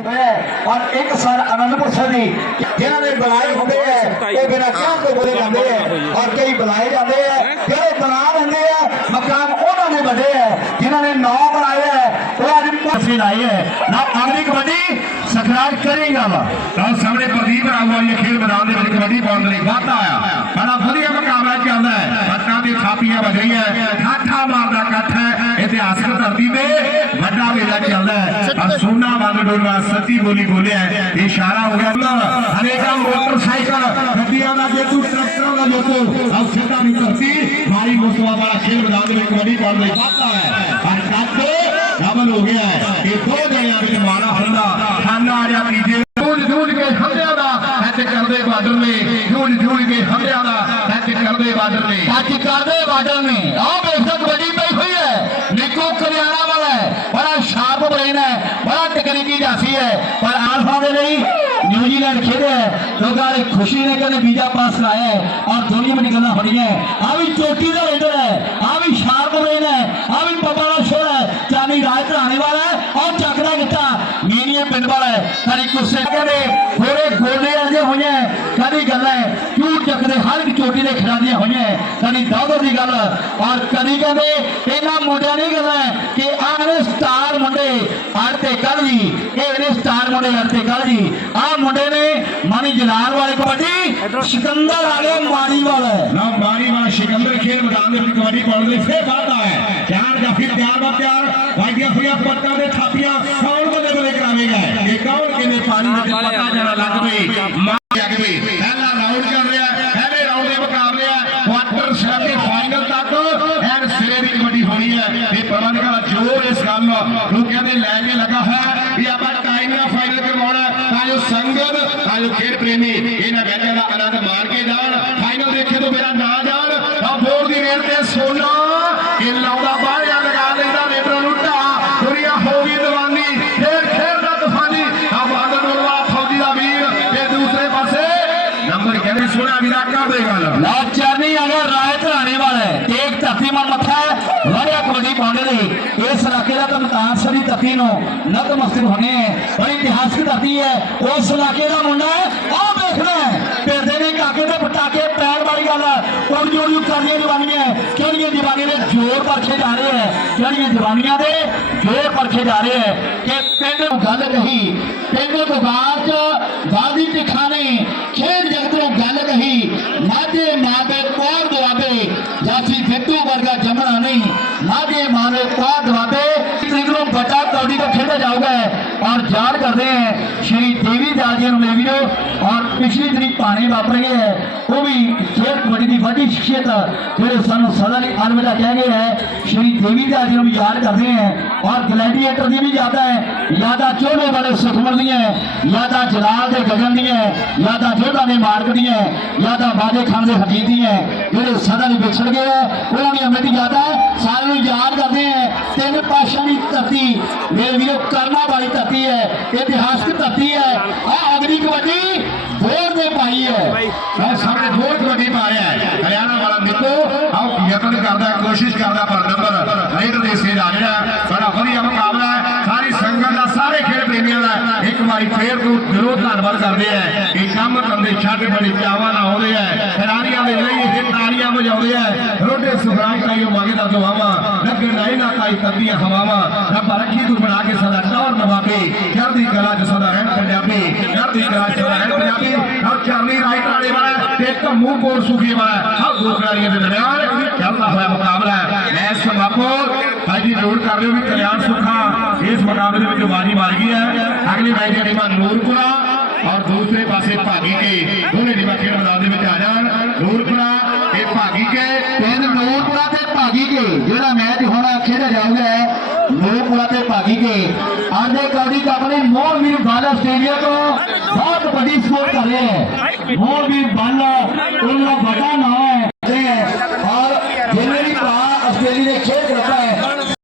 ਔਰ ਇੱਕ ਸਰ ਅਨੰਦਪੁਰ ਸਾਹਿਬ ਦੀ ਜਿਨ੍ਹਾਂ ਨੇ ਬੁਲਾਏ ਹੁੰਦੇ ਆ ਉਹ ਬਿਨਾਂ ਕਿਹਾ ਤੋਂ ਬੋਲੇ ਜਾਂਦੇ ਆ ਔਰ ਕਈ ਬੁਲਾਏ ਜਾਂਦੇ ਆ ਜਿਹੜੇ ਬੁਲਾ ਲੈਂਦੇ ਆ ਮਕਾਮ ਉਹਨਾਂ ਨੇ ਵੱਡੇ ਆ ਜਿਨ੍ਹਾਂ ਨੇ ਨੌ ਬਣਾਏ ਆ ਉਹ ਅੱਜ ਪਾਸੇ ਲਾਏ ਆ ਨਾ ਅਗਲੀ ਕਬੱਡੀ ਸਕਰਾਜ ਕਰੇਗਾ ਵਾ ਤਾਂ ਸਾਹਮਣੇ ਪ੍ਰਦੀਪ ਰਾਓ ਵਾਲੀ ਖੇਡ ਮੈਦਾਨ ਦੇ ਵਿੱਚ ਕਬੱਡੀ ਪਾਉਣ ਦੇ ਲਈ ਵਾਧਾ ਆਇਆ ਬੜਾ ਵਧੀਆ ਮੁਕਾਬਲਾ ਚੱਲਦਾ ਹੈ ਹੱਥਾਂ ਦੀ ਥਾਪੀਆਂ ਵੱਜ ਰਹੀਆਂ ਠਾਠਾ ਮਾਰਦਾ ਇਕੱਠ ਹੈ ਇਤਿਹਾਸਕ ਧਰਤੀ ਤੇ ਵੱਡਾ ਵੇਲਾ ਚੱਲਦਾ ਹੈ। ਔਰ ਸੋਨਾ ਡੋਲਵਾ ਸੱਤੀ ਬੋਲੀ ਬੋਲਿਆ ਇਸ਼ਾਰਾ ਹੋ ਗਿਆ ਹਰੇਕਾ ਮੋਟਰਸਾਈਕਲ। ਗੱਡੀਆਂ ਦਾ ਜੇਤੂ ਟਰੈਕਟਰਾਂ ਦਾ ਜੇਤੂ। ਆਹ ਸਿੱਧਾ ਦੀ ਧਰਤੀ। ਮਾਰੀ ਮੁਸਤਫਾ ਵਾਲਾ ਖੇਡ ਮੈਦਾਨ ਦੇ ਵਿੱਚ ਪਾਉਣ ਦੇ ਲਈ ਵਾਧਾ ਹੈ। ਔਰ ਕੱਟ ਡਬਲ ਹੋ ਗਿਆ ਹੈ। ਇਹ ਦੋ ਜਣਿਆਂ ਵਿੱਚ ਮਾਰਾ ਹੁੰਦਾ ਖਾਨਾ ਆ ਜਾ ਤੀਜੇ। ਜੂਝ ਜੂਝ ਕੇ ਹਮਲਿਆਂ ਦਾ ਹੱਥ ਕਰਦੇ ਬਾਰਡਰ ਨੇ। ਜੂਝ ਜੂਝ ਕੇ ਹਮਲਿਆਂ ਦਾ ਹੱਥ ਕਰਦੇ ਬਾਰਡਰ ਨੇ। ਅੱਜ ਕਰਦੇ ਬਾਦਲ ਨੇ। ਆਹ ਵੇਖੋ ਕਬੱਡੀ ਪਈ ਹੋਈ ਹੈ ਨਿੱਕੂ ਕਰਿਆਣਾ ਵਾਲਾ ਹੈ ਬੜਾ ਸ਼ਾਰਪ ਬ੍ਰੇਨ ਹੈ ਬੜਾ ਟੈਕਨੀਕੀ ਜਾਸੀ ਹੈ ਪਰ ਆਲਫਾ ਦੇ ਲਈ ਨਿਊਜ਼ੀਲੈਂਡ ਖੇਡਿਆ ਹੈ। ਲੋਕਾਂ ਨੇ ਖੁਸ਼ੀ ਨੇ ਕਹਿੰਦੇ ਵੀਜ਼ਾ ਪਾਸ ਕਰਾਇਆ ਹੈ ਔਰ ਦੁਨੀਆ ਵਿੱਚ ਗੱਲਾਂ ਹੋਣੀਆਂ ਆ ਵੀ ਚੋਟੀ ਦਾ ਲੀਡਰ ਹੈ। ਆ ਵੀ ਸ਼ਾਰਪ ਬ੍ਰੇਨ ਹੈ। ਆ ਵੀ ਪਪਾ ਦਾ ਸ਼ੋਰ ਹੈ। ਚਾਨੀ ਰਾਜ ਧਰਾਣੇ ਵਾਲਾ ਹੈ ਔਰ ਚੱਕਦਾ ਗਿੱਟਾ ਮੀਨੀਏ ਪਿੰਡ ਵਾਲਾ ਹੈ। ਕਦੀ ਕੁਰਸੇ ਕਹਿੰਦੇ, ਹੋਰੇ ਗੋਲੇ ਅਜੇ ਹੋਈਆਂ ਕਦੀ ਗੱਲਾਂ ਝੂਠ ਚੱਕਦੇ? ਹਰ ਇੱਕ ਚੋਟੀ ਦੇ ਖਿਡਾਰੀਆਂ ਹੋਈਆਂ ਕਦੀ ਦਾਦੋ ਦੀ ਗੱਲ ਔਰ ਕਦੀ ਕਹਿੰਦੇ, ਇਹਨਾਂ ਮੁੰਡਿਆਂ ਦੀ ਗੱਲ ਹੈ ਕਿ ਆਹ ਨੇ ਸਟਾਰ ਤੇ ਕੱਲ ਜੀ ਇਹ ਨੇ ਸਟਾਰ ਮੁੰਡੇ ਤੇ ਕੱਲ ਜੀ ਆਹ ਮੁੰਡੇ ਨੇ ਮਾਨੀ ਜਲਾਲ ਵਾਲੇ ਕਬੱਡੀ ਸਿਕੰਦਰ ਵਾਲੇ ਮਾਰੀ ਵਾਲਾ ਨਾ ਮਾਰੀ ਵਾਲਾ ਸਿਕੰਦਰ ਖੇਡ ਮੈਦਾਨ ਦੇ ਵਿੱਚ ਕਬੱਡੀ ਪਾਉਣ ਲਈ ਫੇਰ ਵਾਧਾ ਹੈ। ਪਿਆਰ ਜਾਂ ਫਿਰ ਪਿਆਰ ਦਾ ਪਿਆਰ ਵਾਜੀਆਂ ਹੋਈਆਂ ਪੱਟਾਂ ਦੇ ਥਾਪੀਆਂ ਕੌਣ ਬੰਦੇ ਬਲੇ ਕਰਾਵੇਗਾ ਇਹ ਕੌਣ? ਕਿਨੇ ਪਾਣੀ ਦੇ ਪਤਾ ਜਣਾ ਲੱਗ ਪਈ? ਮਾਰ ਲੱਗ ਪਈ। ਪਹਿਲਾ ਰਾਊਂਡ ਚੱਲ ਰਿਹਾ। ਹੈ ਪਹਿਲੇ ਰਾਊਂਡ ਦੇ ਮੁਕਾਬਲੇ ਆ। ਕੁਆਟਰ ਸੈਮੀ ਫਾਈਨਲ ਤੱਕ। ਐਨ ਸਿਰੇ ਦੀ ਕਬੱਡੀ ਹੋਣੀ ਹੈ। ਇਹ ਪ੍ਰਬੰਧਕਾਂ ਦਾ ਜੋਰ ਇਸ ਗੱਲ ਨੂੰ ਕਹਿੰਦੇ ਲੈ ਕੇ ਲੱਗਾ ਹੈ ਵੀ ਆਪਾਂ ਟਾਈਮ ਨਾਲ ਫਾਈਨਲ ਕਰਵਾਉਣਾ ਹੈ, ਤਾਂ ਜੋ ਸੰਗਤ ਖੇਡ ਪ੍ਰੇਮੀ ਇਹਨਾਂ ਮੈਚਾਂ ਦਾ ਆਨੰਦ ਮਾਣ ਕੇ ਜਾਣ। ਫਾਈਨਲ ਦੇਖੇ ਤੋਂ ਮੇਰਾ ਨਾ ਜਾਣ। ਤਾਂ ਬੋਰ ਦੀ ਰੇਡ ਤੇ ਸੋਨਾ। ਇਹ ਲਾਉਂਦਾ ਬਾਹਰ ਲਗਾ ਲੈਂਦਾ ਰੇਡਰਾਂ ਨੂੰ ਢਾ। ਦੁਨੀਆ ਹੋ ਗਈ ਦੀਵਾਨੀ। ਖੇਡ ਖੇਡ ਦਾ ਤੂਫਾਨੀ। ਆ ਬਾਦਲ ਵਾਲਾ ਫੌਜੀ ਦਾ ਵੀਰ ਤੇ ਦੂਸਰੇ ਪਾਸੇ। ਨੰਬਰ ਕਹਿੰਦੇ ਸੋਨਾ ਵੀਰਾ ਕਰ ਦੇ ਗੱਲ। ਨਾ ਚਰਨੀ ਆ ਗਿਆ ਰਾਏ ਧਰਾਣੇ ਵਾਲਾ। ਹੈ। ਧਰਤੀ ਮਨ ਮੱਥਾ ਹੈ। ਵੜਿਆ ਕਬੱਡੀ ਪਾਉਂਦੇ ਲਈ ਇਸ ਇਲਾਕੇ ਦਾ ਤਾਂ ਮਕਾਨ ਸਰੀ ਧਰਤੀ ਨੂੰ। ਨਤਮਸਤਕ ਹੋਣੇ ਹੈ ਹੈ। ਉਸ ਇਲਾਕੇ ਦਾ ਮੁੰਡਾ ਆਹ ਵੇਖਣਾ ਹੈ। ਨੇ ਕਾਕੇ ਦੇ ਪਟਾਕੇ। ਪੈਣ ਵਾਲੀ ਗੱਲ ਉੜ ਜੋੜ ਯੂ ਕਰਦੀਆਂ ਜਵਾਨੀਆਂ ਕਿਹੜੀਆਂ ਜਵਾਨੀਆਂ ਦੇ ਜੋਰ ਪਰਖੇ ਜਾ ਰਹੇ ਹੈ? ਕਿਹੜੀਆਂ ਜਵਾਨੀਆਂ ਦੇ ਜੋਰ ਪਰਖੇ ਜਾ ਰਹੇ ਹੈ? ਕਿ ਪਿੰਡ ਗੱਲ ਨਹੀਂ। ਪਿੰਡ ਗੁਬਾਰ ਚ ਗਾਂਧੀ ਟਿਖਾਣੇ ਨਹੀਂ। ਮਾਝੇ ਮਾਵੇ ਕੋਰ ਦਵਾਬੇ ਤਰੀਕ ਨੂੰ ਬੱਚਾ ਕੌਡੀ ਦਾ ਖੇਡਿਆ ਜਾਊਗਾ ਔਰ ਯਾਦ ਕਰਦੇ हैं श्री देवी दास जी ਨੂੰ ਵੀਰੋ ਔਰ ਪਿਛਲੀ ਤਰੀਕ ਪਾਣੀ ਵਾਪਰ ਗਏ ਹੈ ਉਹ ਵੀ ਖੇਡ ਕਬੱਡੀ ਦੀ ਵੱਡੀ ਸ਼ਖਸੀਅਤ ਜਿਹੜੇ ਸਾਨੂੰ ਸਦਾ ਲਈ ਅਲਵਿਦਾ ਕਹਿ ਗਏ ਹੈ श्री देवी दास जी ਨੂੰ ਵੀ ਯਾਦ ਕਰਦੇ हैं ਔਰ ਗਲੈਡੀਏਟਰ ਦੀ ਵੀ ਯਾਦਾਂ ਹੈ ਯਾਦਾਂ ਚੋਲੇ ਵਾਲੇ ਸੁਖਮਨ ਦੀਆਂ ਹੈ, ਯਾਦਾਂ ਜਲਾਲ ਦੇ ਗਗਨ ਦੀਆਂ ਹੈ, ਯਾਦਾਂ ਜੋਧਾ ਦੇ ਮਾਰਗ ਦੀਆਂ ਹੈ, ਯਾਦਾਂ ਬਾਦੇ ਖਾਨ ਦੇ ਹਕੀਮ ਦੀਆਂ ਹੈ, ਜਿਹੜੇ ਸਦਾ ਲਈ ਵਿਛੜ ਗਏ ਹੈ ਉਹਨਾਂ ਦੀ ਅਮਿਤ ਯਾਦਾਂ ਸਾਰਿਆਂ ਨੂੰ ਯਾਦ ਕਰਦੇ ਹੈ ਤਿੰਨ ਪਾਸ਼ਾ ਦੀ ਧਰਤੀ ਮੇਰੇ ਵੀਰੋ ਕਰਮਾ ਵਾਲੀ ਧਰਤੀ ਹੈ, ਇਤਿਹਾਸਕ ਧਰਤੀ ਹੈ। ਆ ਅਗਲੀ ਕਬੱਡੀ ਬੋਰ ਦੇ ਪਾਈ ਹੈ। ਆਹ ਸਾਹਮਣੇ ਬਹੁਤ ਕਬੱਡੀ ਪਾ ਹੈ। ਹਰਿਆਣਾ ਵਾਲਾ ਮਿੱਤੋ ਆਓ ਯਤਨ ਕਰਦਾ, ਕੋਸ਼ਿਸ਼ ਕਰਦਾ, ਪਰ ਨੰਬਰ ਰੇਡ ਦੇ ਸੇ ਆ ਜਿਹੜਾ ਬੜਾ ਵਧੀਆ ਮੁਕਾਬਲਾ ਹੈ। ਸਾਰੀ ਸੰਗਤ ਦਾ, ਸਾਰੇ ਖੇਡ ਪ੍ਰੇਮੀਆਂ ਦਾ ਇੱਕ ਵਾਰੀ ਫੇਰ ਤੋਂ ਦਿਲੋਂ ਧੰਨਵਾਦ ਕਰਦੇ ਆ। ਇਹ ਕੰਮ ਕਰਦੇ ਛੱਡ ਬੜੀ ਚਾਵਾਂ ਨਾਲ ਆਉਂਦੇ ਆ। ਖਿਡਾਰੀਆਂ ਦੇ ਲਈ ਇਹ ਤਾਲੀਆਂ ਵਜਾਉਂਦੇ ਆ। ਰੋਡੇ ਸੁਖਰਾਜ ਤਾਈਓ ਮੰਗਦਾ ਦੁਆਵਾਂ। ਨਹੀਂ ਨਾ ਤਾਈ ਤੱਦੀਆਂ ਹਵਾਵਾਂ ਰੱਬ ਰੱਖੀ ਤੂੰ ਬਣਾ ਕੇ ਸਦਾ ਟੌਰ ਨਵਾਬੇ ਚੜ੍ਹਦੀ ਕਲਾ ਚ ਸਦਾ ਰਹਿਣ ਪੰਜਾਬੀ ਚੜ੍ਹਦੀ ਕਲਾ ਚ ਸਦਾ ਰਹਿਣ ਪੰਜਾਬੀ ਹਰ ਚਰਨੀ ਰਾਈਟ ਵਾਲੇ ਵਾਲਾ ਤੇ ਧੰਮੂ ਕੋਲ ਸੁਖੀ ਵਾਲਾ ਹਰ ਦੋ ਖਿਡਾਰੀਆਂ ਦੇ ਦਰਮਿਆਨ ਚੱਲਦਾ ਹੋਇਆ ਮੁਕਾਬਲਾ ਹੈ ਮੈਂ ਸਮਾਪੋ ਭਾਜੀ ਜ਼ਰੂਰ ਕਰ ਲਿਓ ਵੀ ਕਲਿਆਣ ਸੁਖਾ ਇਸ ਮੁਕਾਬਲੇ ਦੇ ਵਿੱਚ ਬਾਜੀ ਮਾਰ ਗਈ ਹੈ ਅਗਲੀ ਮੈਚ ਦੀ ਟੀਮਾਂ ਨੂਰਪੁਰਾ ਔਰ ਦੂਸਰੇ ਪਾਸੇ ਭਾਗੀ ਕੇ ਦੋਨੇ ਟੀਮਾਂ ਖੇਡ ਮੈਦਾਨ ਦੇ ਵਿੱਚ ਆ ਜਾਣ ਨੂਰਪੁਰਾ ਤੇ ਭਾਗੀ ਕੇ, ਜਿਹੜਾ ਮੈਚ ਹੁਣ ਖੇਡਿਆ ਜਾਊਗਾ ਨੂਰਪੁਰਾ ਤੇ ਭਾਗੀ ਕੇ। ਅੱਜ ਦੇ ਕਬੱਡੀ ਕੱਪ ਲਈ ਮੋਹਨਵੀਰ ਬਾਲਾ ਸਟੇਡੀਅਮ ਤੋਂ ਬਹੁਤ ਵੱਡੀ ਸਪੋਰਟ ਕਰ ਰਹੇ ਹੈ ਮੋਹਨਵੀਰ ਬਾਲਾ ਉਹਨਾਂ ਵੱਡਾ ਨਾਮ ਹੈ।